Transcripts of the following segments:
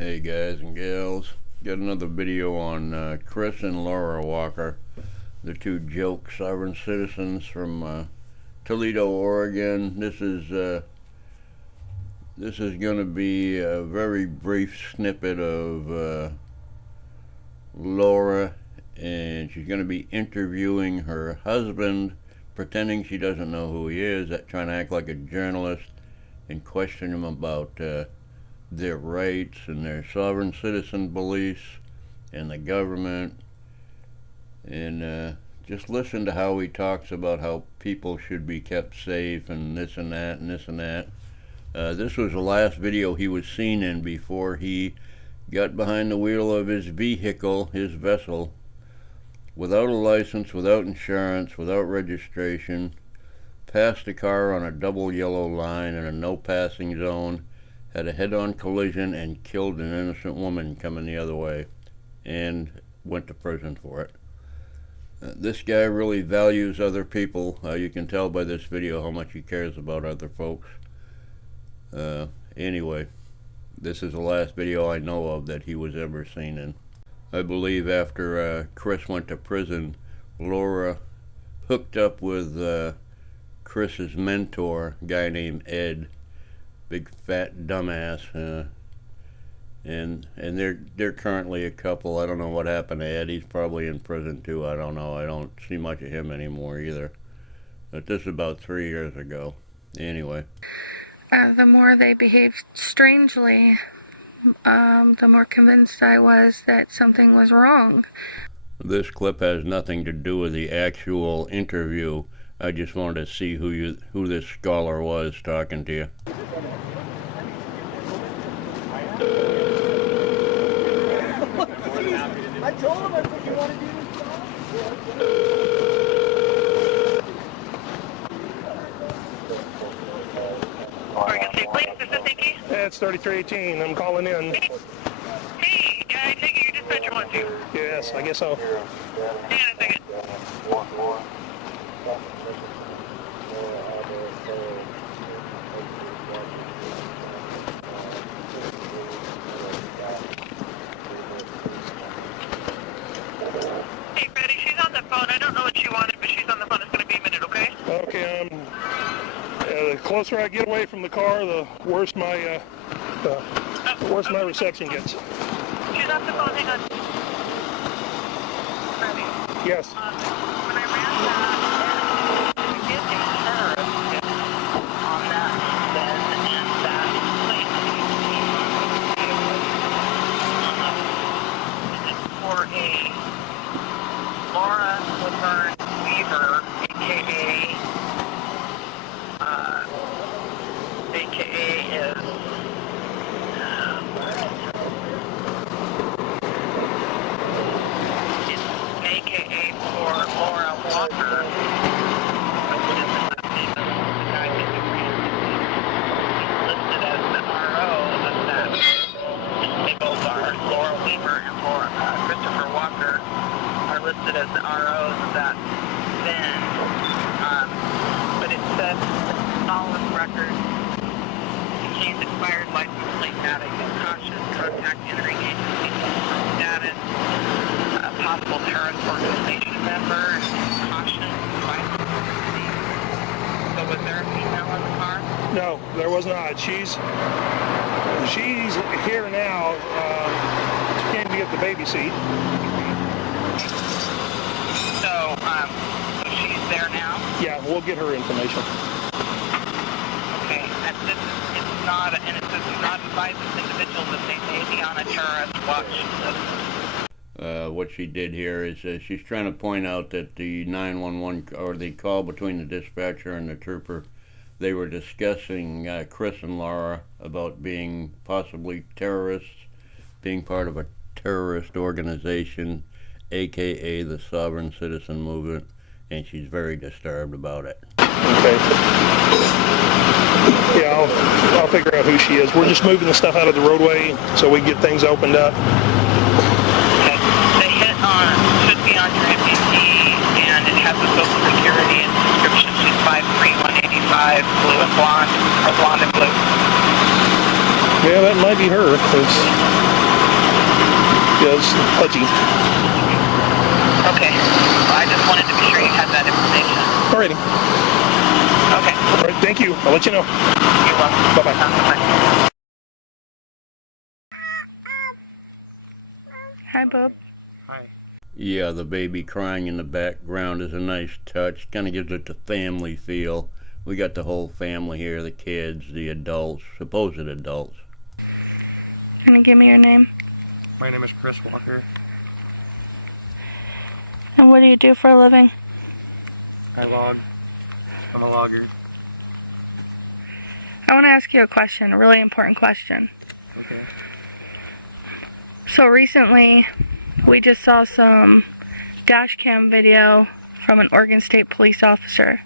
Hey guys and gals, got another video on Chris and Laura Walker, the two joke sovereign citizens from Toledo, Oregon. This is going to be a very brief snippet of Laura, and she's going to be interviewing her husband, pretending she doesn't know who he is, trying to act like a journalist and question him about their rights and their sovereign citizen beliefs and the government, and just listen to how he talks about how people should be kept safe and this and that and this and that. This was the last video he was seen in before he got behind the wheel of his vehicle, his vessel, without a license, without insurance, without registration, passed a car on a double yellow line in a no passing zone, had a head-on collision and killed an innocent woman coming the other way, and went to prison for it. This guy really values other people. You can tell by this video how much he cares about other folks. Anyway, this is the last video I know of that he was ever seen in. I believe after Chris went to prison, Laura hooked up with Chris's mentor, a guy named Ed, big fat dumbass, and they're currently a couple. I don't know what happened to Ed. He's probably in prison too. I don't know. I don't see much of him anymore either. But this is about 3 years ago. Anyway. The more they behaved strangely, the more convinced I was that something was wrong. This clip has nothing to do with the actual interview. I just wanted to see who this scholar was talking to you. I told him I said you want to do this. Oregon State Police, this is Nikki. It's 3318. I'm calling in. Hey, I take it your dispatcher wants you. Yes, I guess so. Hang on a second. Hey, Freddie, she's on the phone. I don't know what she wanted, but she's on the phone. It's going to be a minute, okay? Okay, the closer I get away from the car, the worse my reception gets. She's off the phone. Hang on. Freddie. Yes. When I ran that, we did a terrorist hit on that bed and that place. It's for a Laura Laverne Weaver, aka is it's aka for Laura Walker, which is the name of the guy that we ran into. He's listed as the RO of that vehicle. They both are. Laura Weaver and Christopher Walker are listed as the ROs of that VIN. But it says solid record, contains expired license plate data, use caution, contact entering agency status, possible terrorist organization member, caution, license receipt. So was there a female in the car? No, there was not. She's here now. She came to get the baby seat. So she's there now? Yeah, we'll get her information. Okay, and this is not, and it says do not advise this individual that they may be on a terrorist watch list. What she did here is she's trying to point out that the 911 or the call between the dispatcher and the trooper, they were discussing Chris and Laura about being possibly terrorists, being part of a terrorist organization, aka the Sovereign Citizen Movement, and she's very disturbed about it. Okay. Yeah, I'll figure out who she is. We're just moving the stuff out of the roadway so we can get things opened up. Okay. The hit should be on your MPT, and it has a social security and description. She's 5'3", 185, blue and blonde, or blonde and blue. Yeah, that might be her. Yeah, it's pudgy. Okay. Well, I just wanted to be sure you had that information. Alrighty. Okay. All right, thank you. I'll let you know. You're welcome. Bye-bye. Bye-bye. Hi, Bob. Hi. Yeah, the baby crying in the background is a nice touch. Kind of gives it the family feel. We got the whole family here, the kids, the adults, supposed adults. Can you give me your name? My name is Chris Walker. And what do you do for a living? I log. I'm a logger. I want to ask you a question, a really important question. Okay. So recently, we just saw some dash cam video from an Oregon State police officer.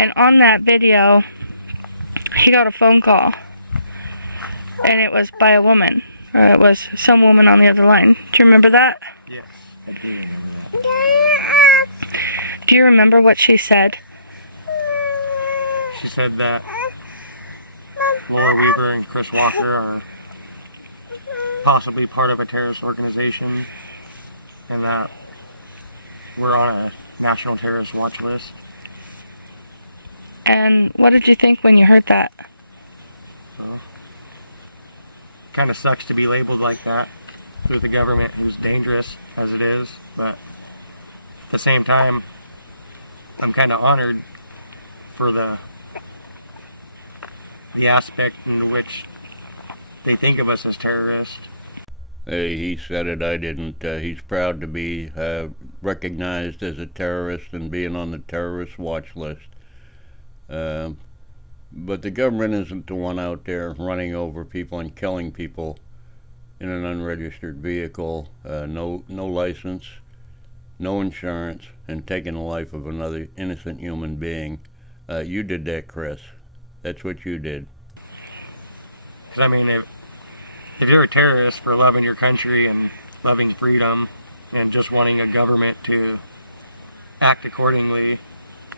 And on that video, he got a phone call. And it was by a woman. It was some woman on the other line. Do you remember that? Yes, I do remember that. Do you remember what she said? She said that Laura Weaver and Chris Walker are possibly part of a terrorist organization, and that we're on a national terrorist watch list. And what did you think when you heard that? So, kind of sucks to be labeled like that with the government who's dangerous as it is, but at the same time, I'm kind of honored for the aspect in which they think of us as terrorists. Hey, he said it, I didn't. He's proud to be recognized as a terrorist and being on the terrorist watch list. But the government isn't the one out there running over people and killing people in an unregistered vehicle, no license, no insurance, and taking the life of another innocent human being. You did that, Chris. That's what you did. Because I mean, if you're a terrorist for loving your country and loving freedom and just wanting a government to act accordingly,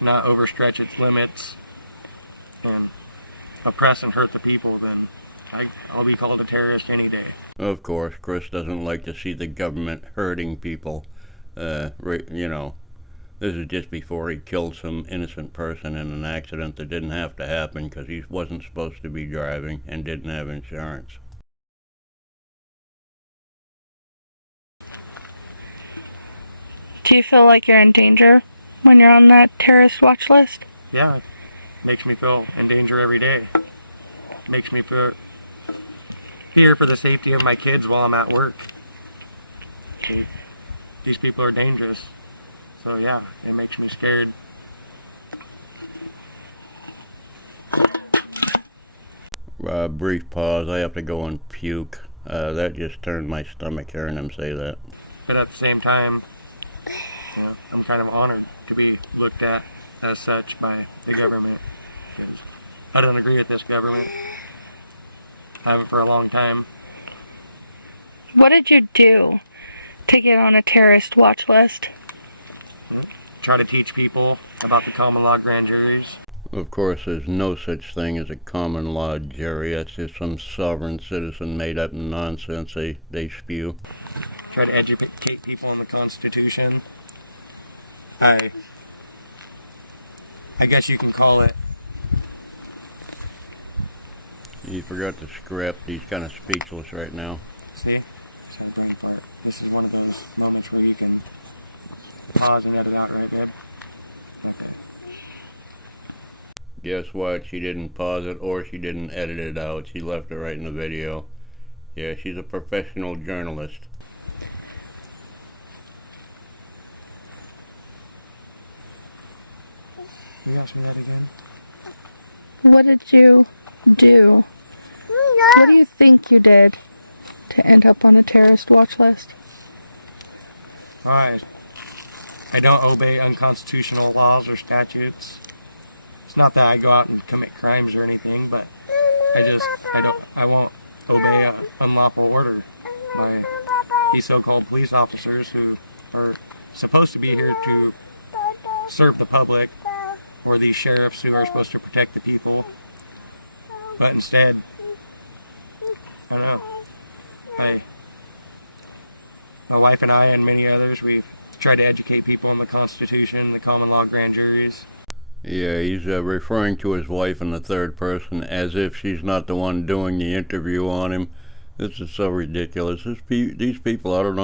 not overstretch its limits and oppress and hurt the people, then I'll be called a terrorist any day. Of course, Chris doesn't like to see the government hurting people. You know, this is just before he killed some innocent person in an accident that didn't have to happen because he wasn't supposed to be driving and didn't have insurance. Do you feel like you're in danger when you're on that terrorist watch list? Yeah, it makes me feel in danger every day. Makes me fear for the safety of my kids while I'm at work. These people are dangerous. So yeah, it makes me scared. Brief pause. I have to go and puke. That just turned my stomach hearing him say that. But at the same time, you know, I'm kind of honored to be looked at as such by the government, because I don't agree with this government. I haven't for a long time. What did you do to get on a terrorist watch list? Try to teach people about the common law grand juries. Of course, there's no such thing as a common law jury. That's just some sovereign citizen made up nonsense they spew. Try to educate people on the Constitution. I guess you can call it. He forgot the script. He's kind of speechless right now. See? Just had a brain fart. This is one of those moments where you can pause and edit out, right, babe? Okay. Guess what? She didn't pause it or she didn't edit it out. She left it right in the video. Yeah, she's a professional journalist. Can you ask me that again? What did you do? What do you think you did to end up on a terrorist watch list? Alright. I don't obey unconstitutional laws or statutes. It's not that I go out and commit crimes or anything, but I won't obey an unlawful order by these so-called police officers who are supposed to be here to serve the public, or these sheriffs who are supposed to protect the people. But instead, I don't know, My wife and I and many others, we've tried to educate people on the Constitution, the common law grand juries. Yeah, he's referring to his wife in the third person as if she's not the one doing the interview on him. This is so ridiculous. These people, I don't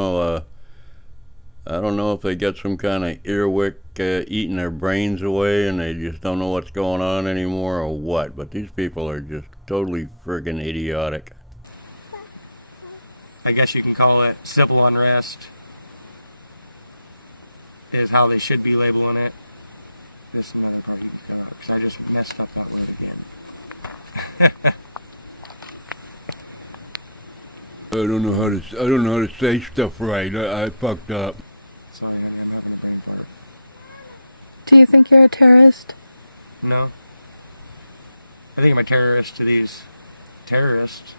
know if they get some kind of earwick eating their brains away and they just don't know what's going on anymore or what, but these people are just totally friggin' idiotic. I guess you can call it civil unrest, is how they should be labeling it. This is another part you can cut out, because I just messed up that word again. I don't know how to say stuff right. I fucked up. Sorry, honey, I'm having a brain fart. Do you think you're a terrorist? No. I think I'm a terrorist to these terrorists.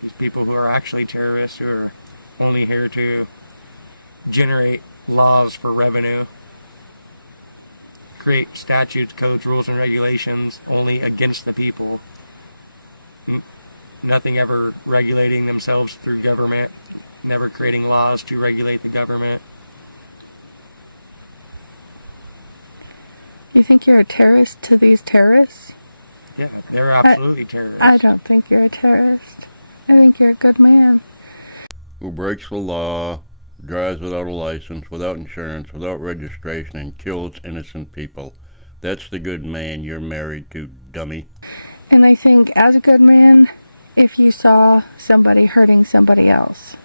These people who are actually terrorists, who are only here to generate laws for revenue, create statutes, codes, rules, and regulations only against the people. Nothing ever regulating themselves through government, never creating laws to regulate the government. You think you're a terrorist to these terrorists? Yeah, they're absolutely terrorists. I don't think you're a terrorist. I think you're a good man. Who breaks the law, drives without a license, without insurance, without registration, and kills innocent people. That's the good man you're married to, dummy. And I think as a good man, if you saw somebody hurting somebody else,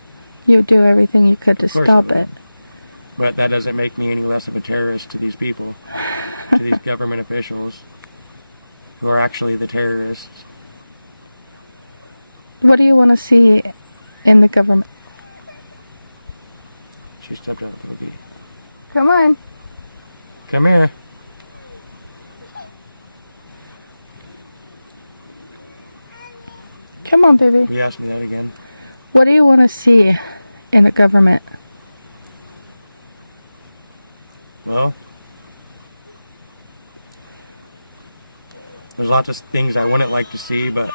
you would do everything you could to stop it. But that doesn't make me any less of a terrorist to these people, to these government officials, who are actually the terrorists. What do you want to see in the government? She stepped out the boogie. Come on. Come here. Come on, baby. You asked me that again. What do you want to see in the government? Well, there's lots of things I wouldn't like to see, but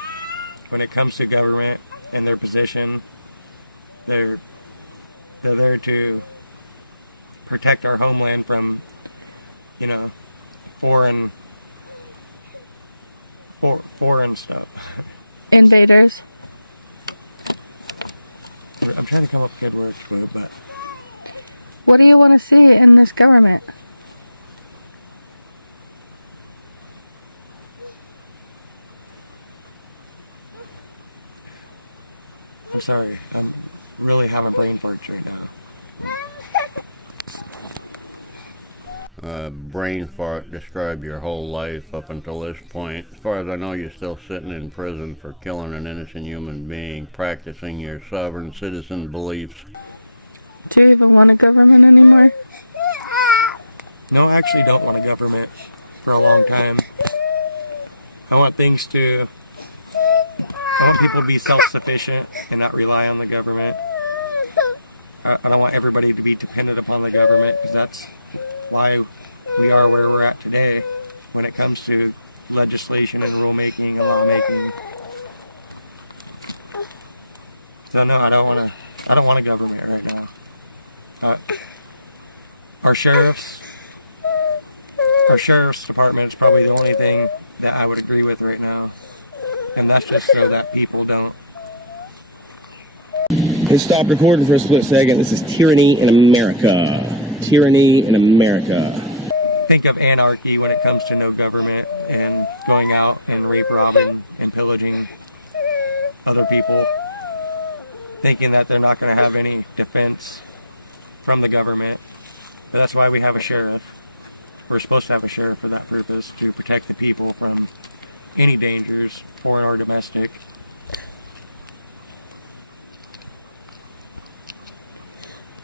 when it comes to government and their position, they're there to protect our homeland from, foreign stuff. Invaders. I'm trying to come up with good words for it, but What do you want to see in this government? I'm sorry. I'm really having brain farts right now. Brain fart describe your whole life up until this point. As far as I know, you're still sitting in prison for killing an innocent human being, practicing your sovereign citizen beliefs. Do you even want a government anymore? No, I actually don't want a government for a long time. I want people to be self-sufficient and not rely on the government. I don't want everybody to be dependent upon the government, because that's why we are where we're at today when it comes to legislation and rulemaking and lawmaking. So no, I don't want a government right now. Our sheriff's department is probably the only thing that I would agree with right now, and that's just so that people don't. Let's stop recording for a split second. This is tyranny in America. Tyranny in America. Think of anarchy when it comes to no government and going out and rape, robbing, and pillaging other people, thinking that they're not going to have any defense from the government. But that's why we have a sheriff. We're supposed to have a sheriff for that purpose, to protect the people from any dangers, foreign or domestic.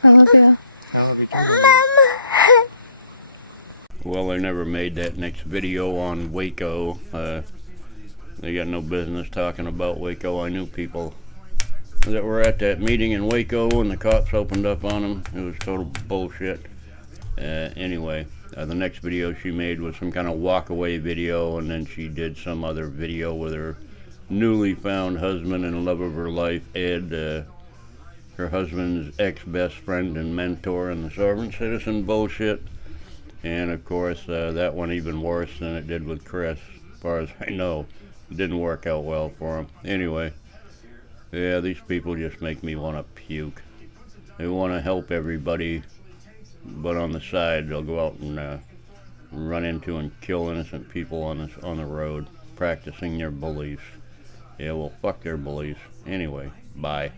I love you. I love you too. Well, they never made that next video on Waco. They got no business talking about Waco. I knew people that were at that meeting in Waco and the cops opened up on them. It was total bullshit. Anyway, the next video she made was some kind of walk-away video, and then she did some other video with her newly found husband and love of her life, Ed. her husband's ex-best friend and mentor and the sovereign citizen bullshit. And of course, that went even worse than it did with Chris. As far as I know, it didn't work out well for him. Anyway, yeah, these people just make me want to puke. They want to help everybody, but on the side, they'll go out and run into and kill innocent people on the road, practicing their beliefs. Yeah, well, fuck their beliefs. Anyway, bye.